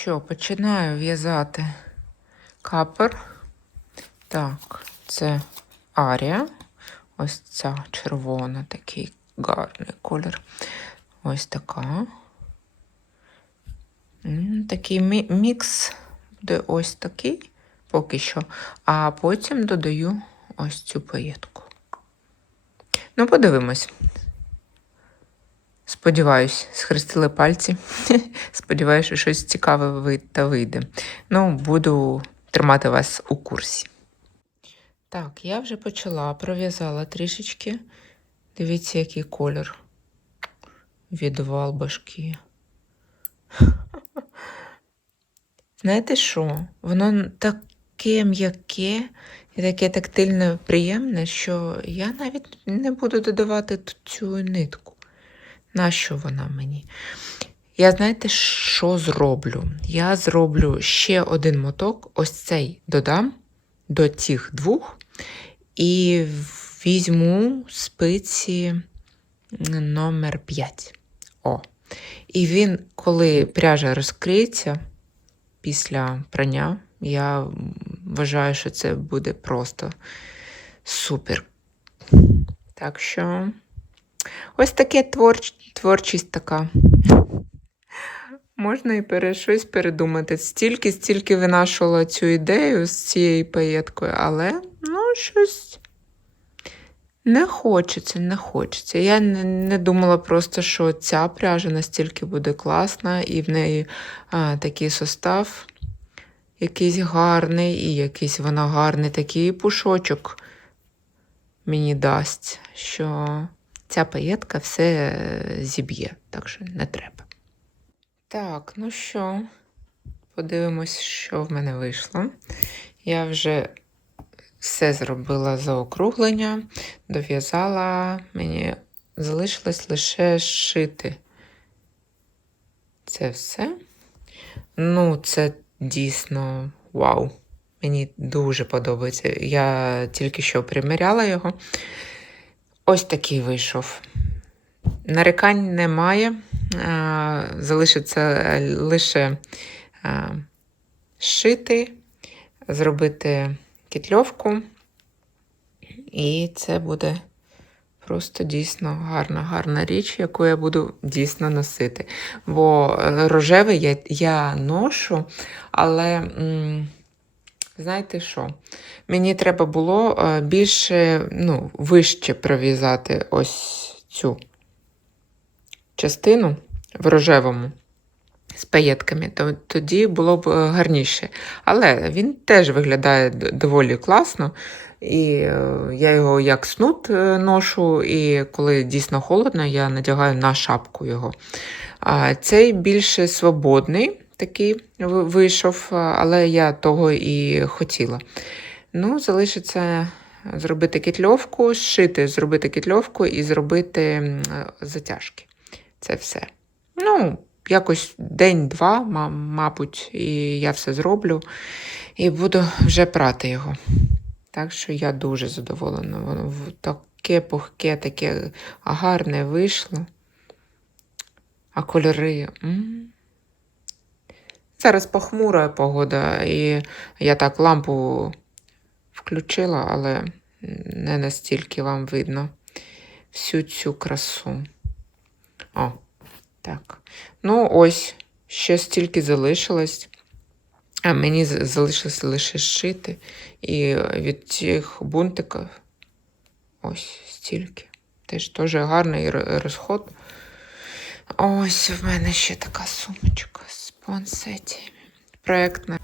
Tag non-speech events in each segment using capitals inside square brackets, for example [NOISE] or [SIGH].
що, починаю в'язати капер. Так, це арія. Ось ця червона, такий гарний колір. Ось така. Такий мі- мікс буде ось такий поки що. А потім додаю ось цю паєтку. Ну, подивимось. Сподіваюсь, схрестили пальці. [LAUGHS] Сподіваюсь, що щось цікаве та вийде. Ну, буду тримати вас у курсі. Так, я вже почала, пров'язала трішечки. Дивіться, який колір. Відвал башки. [LAUGHS] Знаєте що? Воно таке м'яке і таке тактильно приємне, що я навіть не буду додавати цю нитку. Нащо вона мені? Я знаєте, що зроблю? Я зроблю ще один моток, ось цей додам до тих двох, і візьму спиці номер 5. О. І він, коли пряжа розкриється після прання, я вважаю, що це буде просто супер. Так що ось таке творч... творчість така. Можна і пере... щось передумати. Стільки, стільки винашувала цю ідею з цією паєткою, але ну, щось не хочеться, не хочеться. Я не, не думала просто, що ця пряжа настільки буде класна, і в неї а, такий состав якийсь гарний, і якийсь вона гарний такий пушочок мені дасть, що ця паєтка все е, зіб'є, так що не треба. Так, ну що, подивимось, що в мене вийшло. Я вже все зробила заокруглення, дов'язала, мені залишилось лише шити. Це все. Ну, це дійсно вау. Мені дуже подобається. Я тільки що приміряла його. Ось такий вийшов. Нарікань немає. Залишиться лише шити, зробити кітльовку, і це буде просто дійсно гарна, гарна річ, яку я буду дійсно носити. Бо е, рожевий я, я ношу, але. Знаєте що? Мені треба було е, більше, ну, вище пров'язати ось цю частину в рожевому з паєтками, то тоді було б е, гарніше. Але він теж виглядає доволі класно. І е, я його як снуд ношу, і коли дійсно холодно, я надягаю на шапку його. А цей більше свободний такий вийшов, але я того і хотіла. Ну, залишиться зробити кітльовку, зшити, зробити кітльовку і зробити е, затяжки. Це все. Ну, якось день-два, мабуть, і я все зроблю. І буду вже прати його. Так що я дуже задоволена. Воно таке пухке, таке гарне вийшло. А кольори. м. Зараз похмура погода, і я так лампу включила, але не настільки вам видно всю цю красу. О, так. Ну, ось, ще стільки залишилось. А мені залишилось лише шити. І від цих бунтиків ось стільки. Теж теж гарний розход. Ось в мене ще така сумочка з City. Проектна.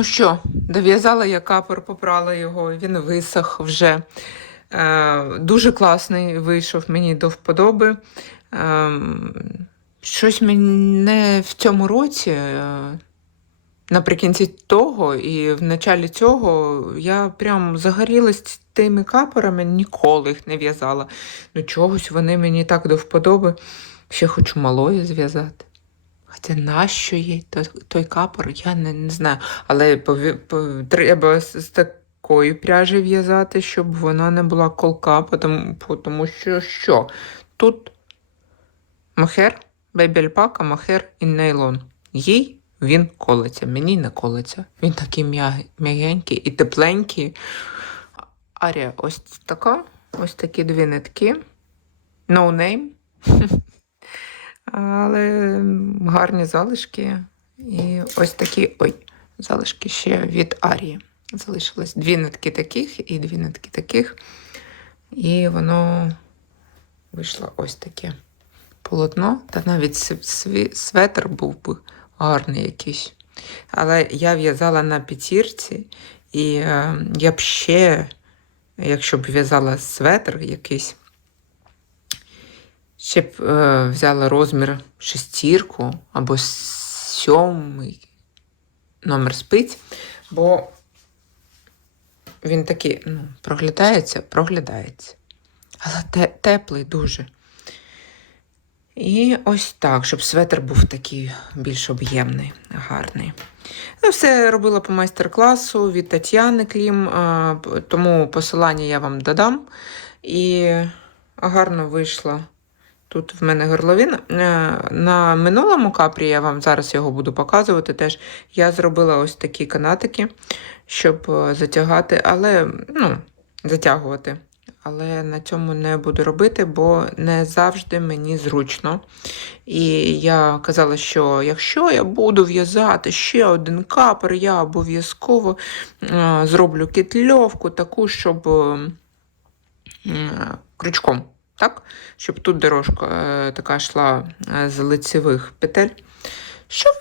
Ну що, дов'язала я капор, попрала його, він висох вже. Е, дуже класний вийшов мені до вподоби. Е, щось мене в цьому році, е, наприкінці того і в началі цього, я прям загорілась тими капорами, ніколи їх не в'язала. Ну, чогось вони мені так до вподоби. Ще хочу малої зв'язати. Хоча нащо їй той, капор, я не, не знаю. Але пові- по- треба з, такої пряжі в'язати, щоб вона не була колка, тому, тому що що? Тут мохер, бейбі альпака, мохер і нейлон. Їй він колиться, мені не колиться. Він такий м'ягенький і тепленький. Арія, ось така, ось такі дві нитки. No name. [LAUGHS] Але гарні залишки. І ось такі ой, залишки ще від Арії. Залишилось дві нитки таких і дві нитки таких. І воно вийшло ось таке полотно. Та навіть светр був би гарний якийсь. Але я в'язала на п'ятірці, і е, я б ще, якщо б в'язала светр якийсь, ще б е, взяла розмір шестірку або сьомий номер спиць, бо він такий, ну, проглядається, проглядається. Але те, теплий дуже. І ось так, щоб светр був такий більш об'ємний, гарний. Ну, все робила по майстер-класу від Тетяни Клім, тому посилання я вам додам. І гарно вийшло. Тут в мене горловина. Е, На минулому капрі я вам зараз його буду показувати. Теж я зробила ось такі канатики, щоб е, затягати, але ну, затягувати. Але на цьому не буду робити, бо не завжди мені зручно. І я казала, що якщо я буду в'язати ще один капор, я обов'язково е, зроблю кітльовку таку, щоб крючком, так? щоб тут дорожка е, така йшла е, з лицевих петель. Щоб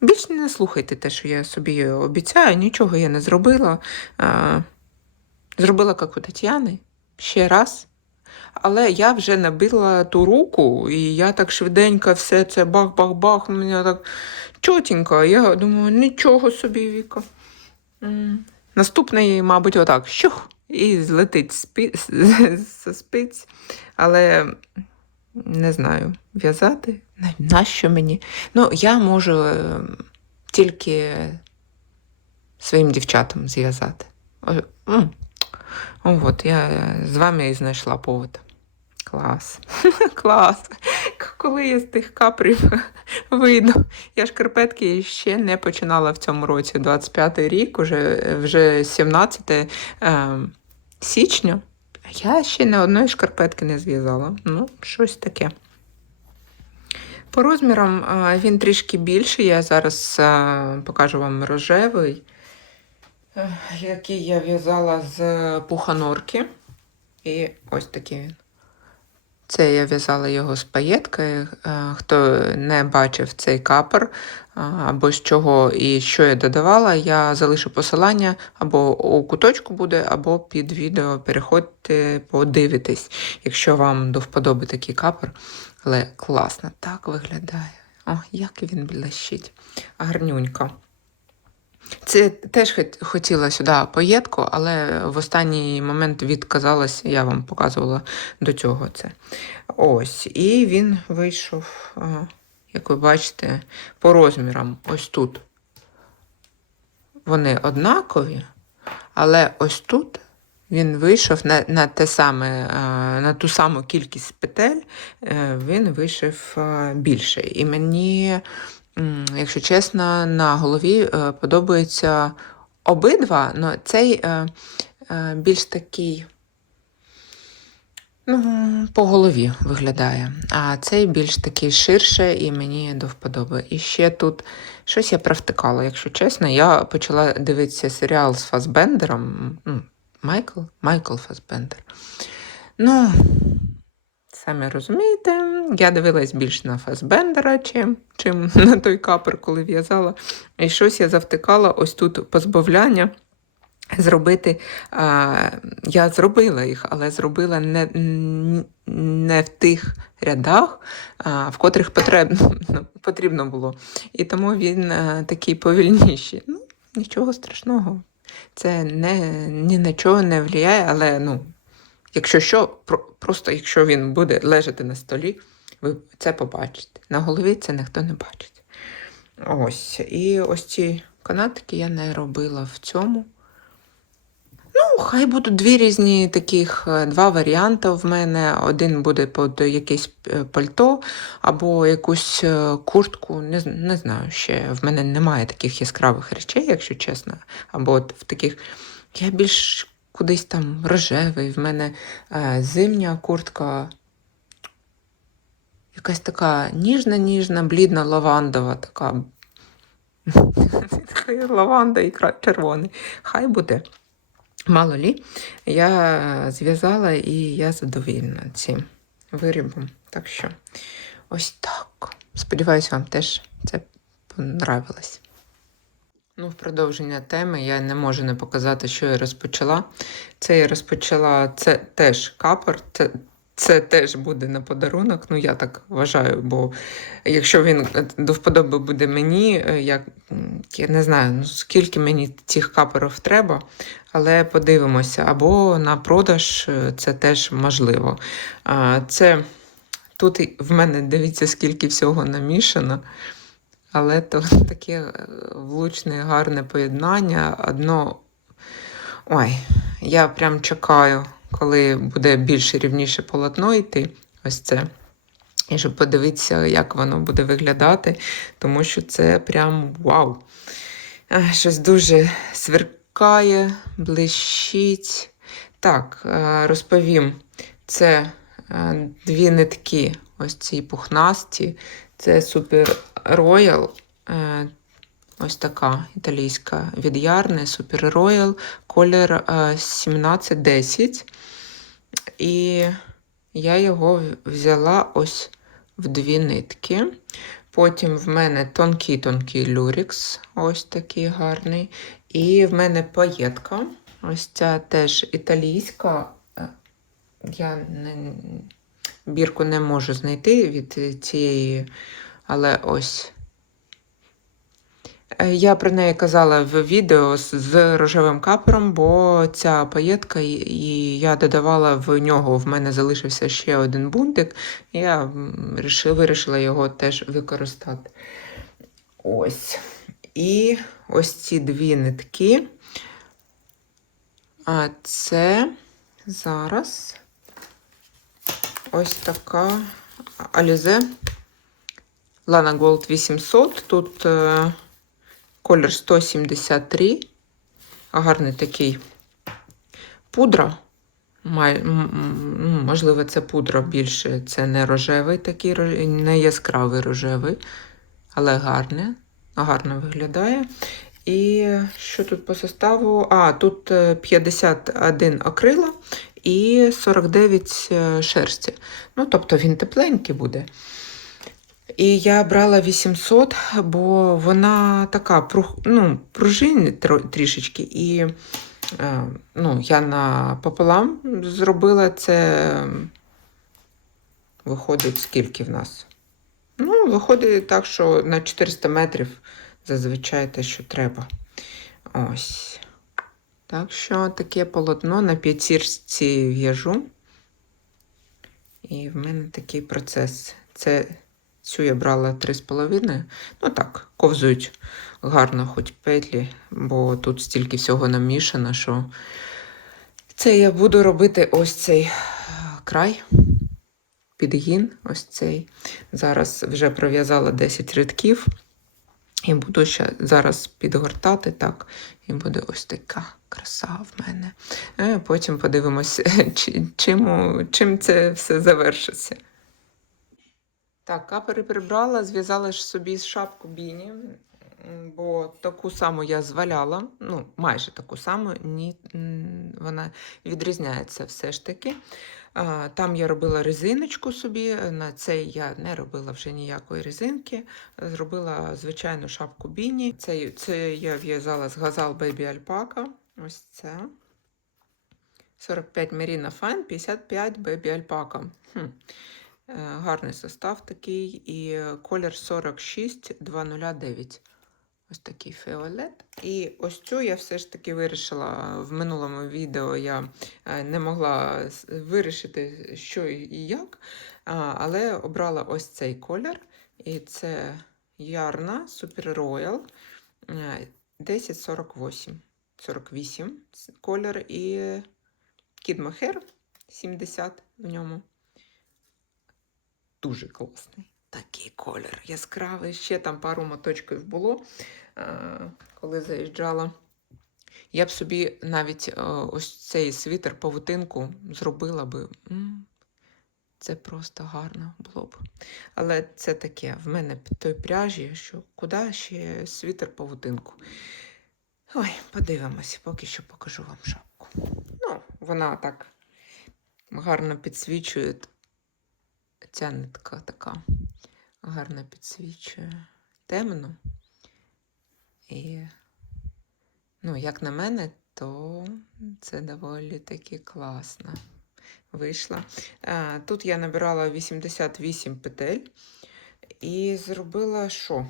більш не слухайте те, що я собі обіцяю, нічого я не зробила. Е, Зробила, як у Тетяни, ще раз. Але я вже набила ту руку, і я так швиденько все це бах-бах-бах, у мене так чотенько. Я думаю, нічого собі, Віка. Наступний, мабуть, отак, щух, і злетить спи... з спиць. Але не знаю, в'язати. Нащо мені? Ну, я можу е, тільки своїм дівчатам зв'язати. От, я з вами і знайшла повод. Клас. [LAUGHS] Клас. Коли я з тих капрів [LAUGHS] вийду. Я шкарпетки ще не починала в цьому році, 25-й рік, уже, вже 17 е, січня. Я ще не одної шкарпетки не зв'язала. Ну, щось таке. По розмірам він трішки більший. Я зараз покажу вам рожевий, е, який я в'язала з пуханорки. І ось такий він. Це я в'язала його з паєткою. Е, Хто не бачив цей капор, або з чого і що я додавала, я залишу посилання або у куточку буде, або під відео. Переходьте, подивитесь, якщо вам до вподоби такий капор. Але класно так виглядає. О, як він блищить. Гарнюнько. Це теж хотіла сюди поєдку, але в останній момент відказалась, я вам показувала до цього це. Ось, і він вийшов, як ви бачите, по розмірам. Ось тут вони однакові, але ось тут він вийшов на, на, те саме, на ту саму кількість петель, е, він вийшов більше. І мені, якщо чесно, на голові е, подобається обидва, але цей е, е, більш такий. Ну, по голові виглядає. А цей більш такий ширше і мені до вподоби. І ще тут щось я провтикала, якщо чесно. Я почала дивитися серіал з Фасбендером. Ну, Майкл? Майкл Фасбендер. Ну, самі розумієте, я дивилась більш на Фасбендера, чим, чим [LAUGHS] на той капер, коли в'язала. І щось я завтикала ось тут позбавляння. Зробити, а, я зробила їх, але зробила не, не в тих рядах, а, в котрих потрібно, [LAUGHS] потрібно було. І тому він а, такий повільніший. Ну, нічого страшного. Це не, ні на чого не впливає, але ну, якщо що, про, просто якщо він буде лежати на столі, ви це побачите. На голові це ніхто не бачить. Ось. І ось ці канатики я не робила в цьому. Ну, хай будуть дві різні таких, е, два варіанти в мене. Один буде під якесь е, пальто або якусь е, куртку. Не, не знаю ще. В мене немає таких яскравих речей, якщо чесно. Або от в таких. Я більш кудись там рожевий. В мене зимня куртка. Якась така ніжна-ніжна, блідна лавандова, така. [LAUGHS] лаванда і червоний. Хай буде. Мало лі, я зв'язала і я задовільна цим виробом. Так що ось так. Сподіваюсь, вам теж це понравилось. Ну, в продовження теми я не можу не показати, що я розпочала. Це я розпочала, це теж капор, це, це теж буде на подарунок. Ну, я так вважаю, бо якщо він е, до вподоби буде мені, е, м, я не знаю, ну, скільки мені цих капорів треба, але подивимося. Або на продаж е, це теж можливо. Це тут в мене дивіться, скільки всього намішано. Але то [LAUGHS] таке влучне, гарне поєднання. Одно. Ой, я прям чекаю, коли буде більш рівніше полотно йти. Ось це. І щоб подивитися, як воно буде виглядати, тому що це прям вау. Е, Щось дуже сверкає, блищить. Так, е, розповім, це е, дві нитки, ось ці пухнасті. Це Royal, е, ось така італійська від Ярни, Super Royal, колір е, 1710. І я його взяла ось в дві нитки. Потім в мене тонкий-тонкий люрікс, ось такий гарний. І в мене паєтка. Ось ця теж італійська. Е, Я не, бірку не можу знайти від цієї, але ось. Е, Я про неї казала в відео з, рожевим капером, бо ця паєтка, і- я додавала в нього, в мене залишився ще один бунтик, і я вирішила його теж використати. Ось. І ось ці дві нитки. А це зараз ось така Alize Lana Gold 800. Тут е, колір 173. Гарний такий пудра. Ну, можливо, це пудра більше. Це не рожевий такий, не яскравий рожевий, але гарне, гарно виглядає. І що тут по составу? А, тут е, 51 акрила і 49 е, шерсті. Ну, тобто він тепленький буде. І я брала 800, бо вона така ну, пружинна трішечки. І е, ну, я напополам зробила це. Виходить, скільки в нас? Ну, виходить так, що на 400 метрів зазвичай те, що треба. Ось. Так що таке полотно на п'ятірці в'яжу. І в мене такий процес. Це цю я брала 3,5. Ну так, ковзують гарно, хоч петлі, бо тут стільки всього намішано, що це я буду робити ось цей е, край, підгін, ось цей. Зараз вже пров'язала 10 рядків. І буду ще зараз підгортати так, і буде ось така краса в мене. Е, Потім подивимося, [LAUGHS] чим, чим це все завершиться. Так, капери прибрала, зв'язала ж собі шапку Біні, бо таку саму я зваляла, ну, майже таку саму, ні, вона відрізняється все ж таки. Там я робила резиночку собі. На цей я не робила вже ніякої резинки. Зробила звичайну шапку біні. Це, це я в'язала з газал Baby Alpaca. Ось це. 45 Merino Fine, 55 Baby Alpaca. Хм. Е, Гарний состав такий. І колір 46209. Ось такий фіолет. І ось цю я все ж таки вирішила в минулому відео. Я е, не могла вирішити, що і як, але обрала ось цей колір. І це Ярна Super Royal е, 1048. 48 ц- колір і Kid Mohair 70 в ньому. Дуже класний. Такий колір яскравий. Ще там пару моточків було, е, коли заїжджала. Я б собі навіть е, ось цей світер павутинку зробила би. Це просто гарно було б. Але це таке, в мене той пряжі, що куди ще світер павутинку. Ой, подивимось, поки що покажу вам шапку. Ну, вона так гарно підсвічує. Ця нитка така гарно підсвічує темно. І, ну, як на мене, то це доволі таки класно вийшло. Тут я набирала 88 петель і зробила що?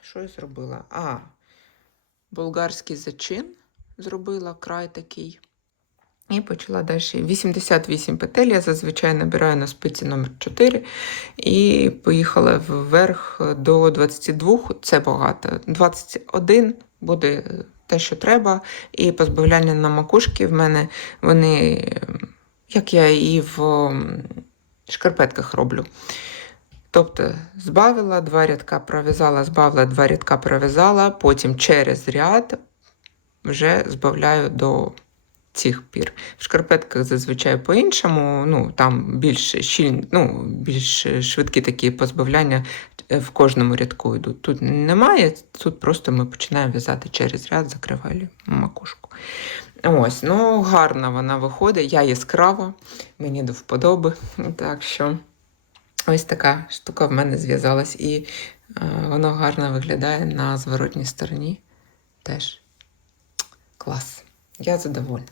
Що я зробила? А, болгарський зачин зробила край такий. І почала далі. 88 петель я зазвичай набираю на спиці номер 4 і поїхала вверх до 22, це багато. 21 буде те, що треба. І позбавляння на макушки в мене вони, як я і в шкарпетках роблю. Тобто збавила, два рядка пров'язала, збавила, два рядка пров'язала, потім через ряд вже збавляю до цих пір. В шкарпетках зазвичай по-іншому, ну там більш щільні, ну, більш швидкі такі позбавляння е, в кожному рядку йдуть. Тут немає, тут просто ми починаємо в'язати через ряд, закриваю макушку. Ось, ну гарно вона виходить, я яскрава, мені до вподоби. Так що ось така штука в мене зв'язалась, і е, воно гарно виглядає на зворотній стороні. Теж клас. Я задоволена.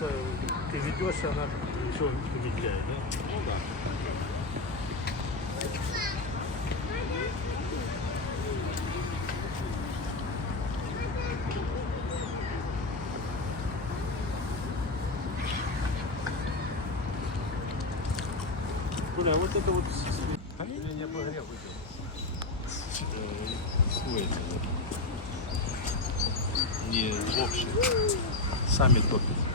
Просто ты ведешь, она еще замедляет, да? Ну да. А вот это вот... А я не обогрел. Не в общем. Сами топят.